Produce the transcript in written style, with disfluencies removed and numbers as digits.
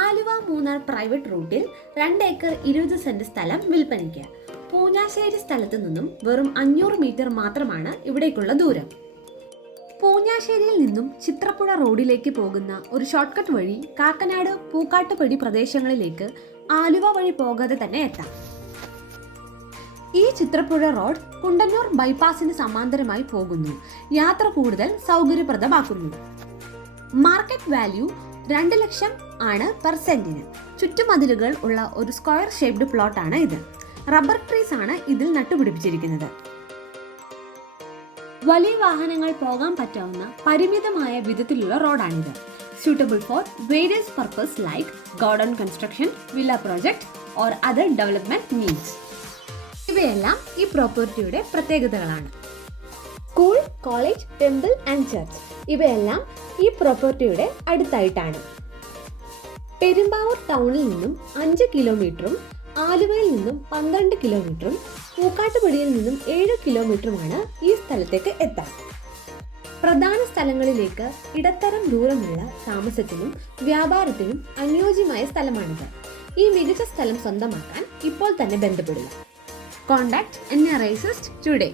Aluva Munnar private റൂട്ടിൽ 2 acre 20 saint സ്ഥലം വിൽപ്പനയ്ക്ക്. പൂഞ്ഞാശ്ശേരി സ്ഥലത്തു നിന്നും വെറും 500 മീറ്റർ മാത്രമാണ് ഇവിടേക്കുള്ള ദൂരം. പൂഞ്ഞാശ്ശേരിയിൽ നിന്നും ചിത്രപ്പുഴ റോഡിലേക്ക് പോകുന്ന ഒരു ഷോർട്ട് കട്ട് വഴി കാക്കനാട് പൂക്കാട്ടുപടി പ്രദേശങ്ങളിലേക്ക് ആലുവ വഴി പോകാതെ തന്നെ എത്താം. ഈ ചിത്രപ്പുഴ റോഡ് കുണ്ടന്നൂർ ബൈപ്പാസിന് സമാന്തരമായി പോകുന്നു. യാത്ര കൂടുതൽ സൗകര്യപ്രദമാക്കുന്നു. മാർക്കറ്റ് വാല്യൂ 2 ലക്ഷം ആണ് പെർ സെന്റിന്. ചുറ്റുമതിലുകൾ ഉള്ള ഒരു സ്ക്വയർ ഷേപ്ഡ് പ്ലോട്ടാണ് ഇത്. റബ്ബർ ട്രീസ് ആണ് ഇതിൽ നട്ടുപിടിപ്പിച്ചിരിക്കുന്നത്. വലിയ വാഹനങ്ങൾ പോകാൻ പറ്റാവുന്ന പരിമിതമായ വിധത്തിലുള്ള റോഡാണിത്. suitable for various purpose like garden construction, villa project or other development needs. ഇവയെല്ലാം ഈ പ്രോപ്പർട്ടിയുടെ പ്രത്യേകതകളാണ്. School, college, temple and church ഇവയെല്ലാം ഈ പ്രോപ്പർട്ടിയുടെ അടുത്തായിട്ടാണ്. പെരുമ്പാവൂർ ടൗണിൽ നിന്നും 5 കിലോമീറ്ററും ആലുവയിൽ നിന്നും 12 കിലോമീറ്ററും പൂക്കാട്ടുപടിയിൽ നിന്നും 7 കിലോമീറ്ററുമാണ് ഈ സ്ഥലത്തേക്ക് എത്താൻ. പ്രധാന സ്ഥലങ്ങളിലേക്ക് ഇടത്തരം ദൂരമുള്ള താമസത്തിനും വ്യാപാരത്തിനും അനുയോജ്യമായ സ്ഥലമാണിത്. ഈ മികച്ച സ്ഥലം സ്വന്തമാക്കാൻ ഇപ്പോൾ തന്നെ ബന്ധപ്പെടുക. Contact NRIsist today.